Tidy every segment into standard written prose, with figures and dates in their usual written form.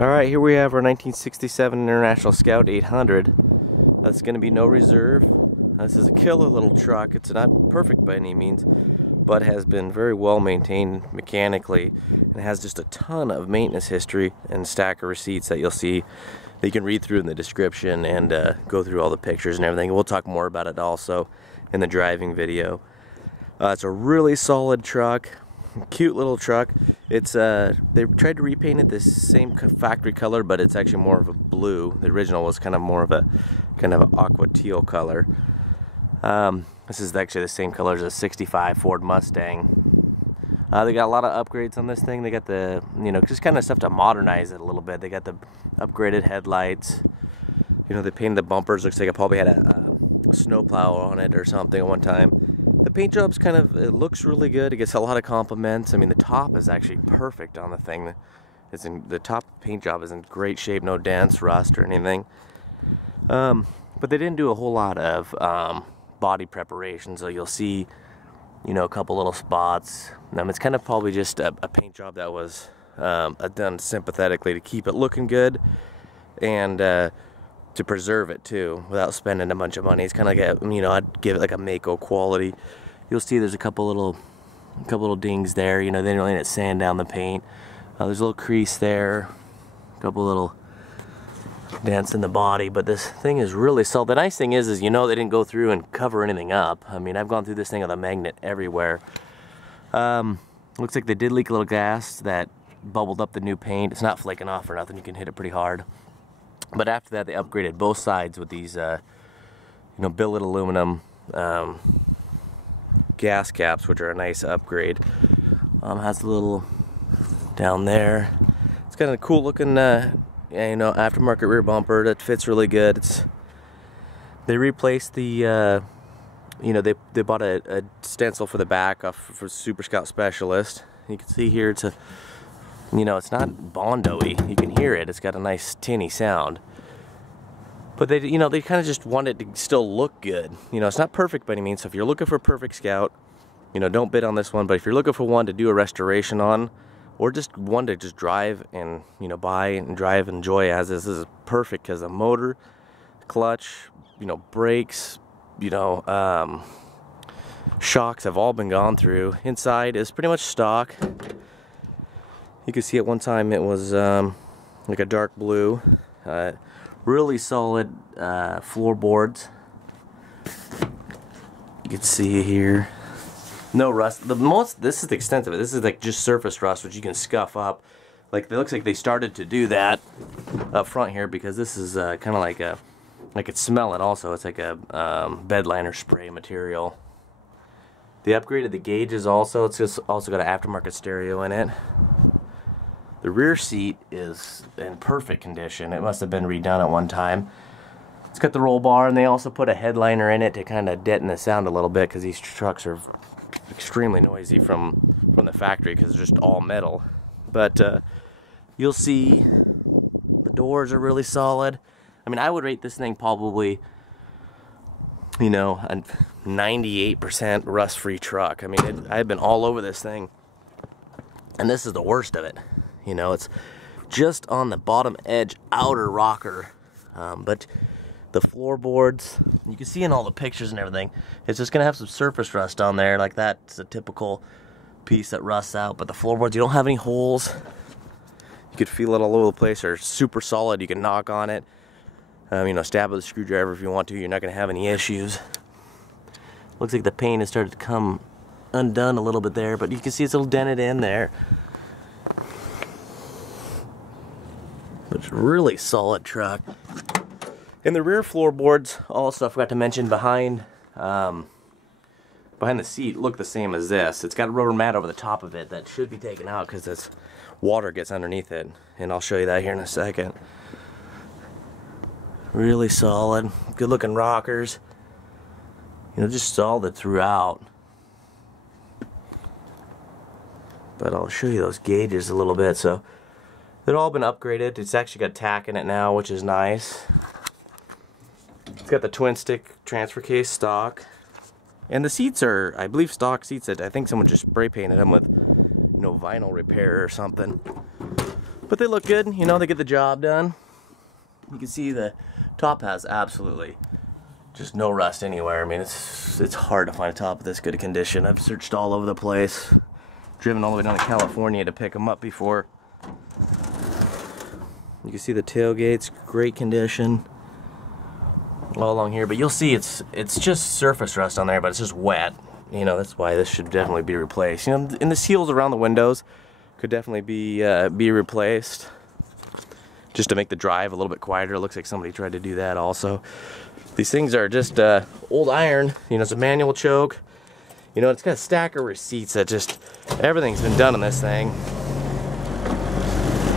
Alright, here we have our 1967 International Scout 800. That's going to be no reserve. This is a killer little truck. It's not perfect by any means, but has been very well maintained mechanically and has just a ton of maintenance history and stack of receipts that you'll see that you can read through in the description and go through all the pictures and everything. We'll talk more about it also in the driving video. It's a really solid truck. Cute little truck. It's they tried to repaint it this same factory color, but it's actually more of a blue. The original was kind of more of a aqua teal color. This is actually the same color as a '65 Ford Mustang. They got a lot of upgrades on this thing. They got the, just kind of stuff to modernize it a little bit. They got the upgraded headlights. They painted the bumpers. Looks like it probably had a snowplow on it or something at one time. The paint job's it looks really good. It gets a lot of compliments. I mean, the top is actually perfect on the thing. The top paint job is in great shape, no dents, rust, or anything. But they didn't do a whole lot of body preparation, so you'll see, a couple little spots. It's kind of probably just a paint job that was done sympathetically to keep it looking good and to preserve it too, without spending a bunch of money. It's kind of like I'd give it like a Mako quality. You'll see there's a couple little dings there. They didn't really let it sand down the paint. There's a little crease there, a couple little dents in the body, but this thing is really solid. The nice thing is they didn't go through and cover anything up. I mean, I've gone through this thing with a magnet everywhere. Looks like they did leak a little gas that bubbled up the new paint. It's not flaking off or nothing. You can hit it pretty hard. But after that, they upgraded both sides with these, billet aluminum gas caps, which are a nice upgrade. Has a little down there. It's got a cool looking, aftermarket rear bumper that fits really good. They replaced the, they bought a stencil for the back for Super Scout Specialist. You can see here it's it's not Bondo-y. You can hear it. It's got a nice tinny sound. But they kind of just want it to still look good. It's not perfect by any means. So if you're looking for a perfect Scout, don't bid on this one. But if you're looking for one to do a restoration on, or just one to just drive and buy and drive and enjoy as is, this is perfect because the motor, clutch, brakes, shocks have all been gone through. Inside is pretty much stock. You can see at one time it was like a dark blue. Really solid floorboards. You can see here. No rust. This is the extent of it. This is like just surface rust, which you can scuff up. Like, it looks like they started to do that up front here because this is kind of like I could smell it also. It's like a bed liner spray material. They upgraded the gauges also. It's just also got an aftermarket stereo in it. The rear seat is in perfect condition. It must have been redone at one time. It's got the roll bar, and they also put a headliner in it to kind of deaden the sound a little bit because these trucks are extremely noisy from the factory because it's just all metal. But you'll see the doors are really solid. I mean, I would rate this thing probably, a 98% rust-free truck. I mean, I've been all over this thing, and this is the worst of it. It's just on the bottom edge outer rocker, but the floorboards, you can see in all the pictures and everything, it's just gonna have some surface rust on there. Like, that's a typical piece that rusts out. But the floorboards, you don't have any holes. You could feel it all over the place. They're super solid. You can knock on it, stab with a screwdriver if you want to. You're not gonna have any issues. Looks like the paint has started to come undone a little bit there, but you can see it's a little dented in there. It's a really solid truck. And the rear floorboards, also, I forgot to mention, behind the seat look the same as this. It's got a rubber mat over the top of it that should be taken out because this water gets underneath it, and I'll show you that here in a second. Really solid, good looking rockers. Just solid throughout. But I'll show you those gauges a little bit. So they've all been upgraded. It's actually got tack in it now, which is nice. It's got the twin stick transfer case stock. And the seats are, I believe, stock seats that I think someone just spray painted them with, vinyl repair or something. But they look good, you know, they get the job done. You can see the top has absolutely just no rust anywhere. I mean, it's hard to find a top of this good condition. I've searched all over the place, driven all the way down to California to pick them up before. You can see the tailgate's great condition all along here, but you'll see it's just surface rust on there, but it's just wet. You know, that's why this should definitely be replaced. You know, and the seals around the windows could definitely be replaced, just to make the drive a little bit quieter. It looks like somebody tried to do that also. These things are just old iron. You know, it's a manual choke. You know, it's got a stack of receipts that just, everything's been done on this thing.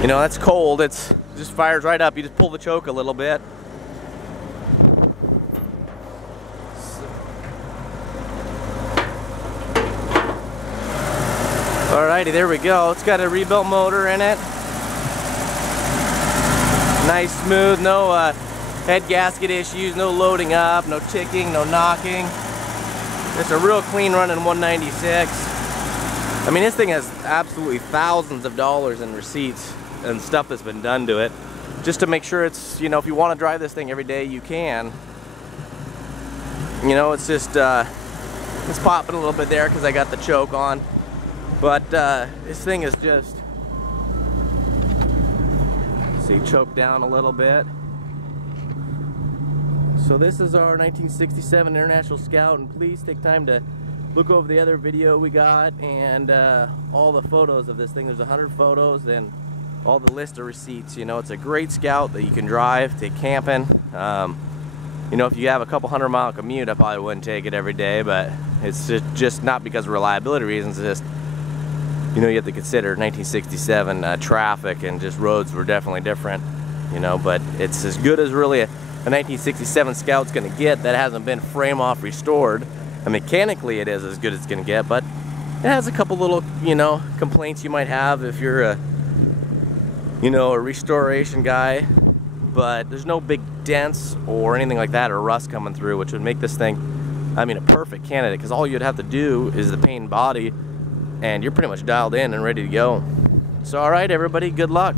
You know, that's cold. It's just fires right up. You just pull the choke a little bit. Alrighty, there we go. It's got a rebuilt motor in it. Nice, smooth, no head gasket issues, no loading up, no ticking, no knocking. It's a real clean running 196. I mean, this thing has absolutely thousands of dollars in receipts and stuff that's been done to it, just to make sure it's, you know, if you want to drive this thing every day, you can. You know, it's just, it's popping a little bit there because I got the choke on. But this thing is just, see, choked down a little bit. So this is our 1967 International Scout, and please take time to look over the other video we got and all the photos of this thing. There's 100 photos and all the list of receipts. You know, it's a great Scout that you can drive, take camping. You know, if you have a couple 100-mile commute, I probably wouldn't take it every day, but it's just not because of reliability reasons. It's just, you know, you have to consider 1967 traffic and just roads were definitely different, you know, but it's as good as really a 1967 Scout's gonna get that hasn't been frame off restored. And mechanically it is as good as it's gonna get, but it has a couple little, you know, complaints you might have if you're a, you know, a restoration guy, but there's no big dents or anything like that or rust coming through, which would make this thing, I mean, a perfect candidate, because all you'd have to do is the paint and body and you're pretty much dialed in and ready to go. So all right, everybody, good luck.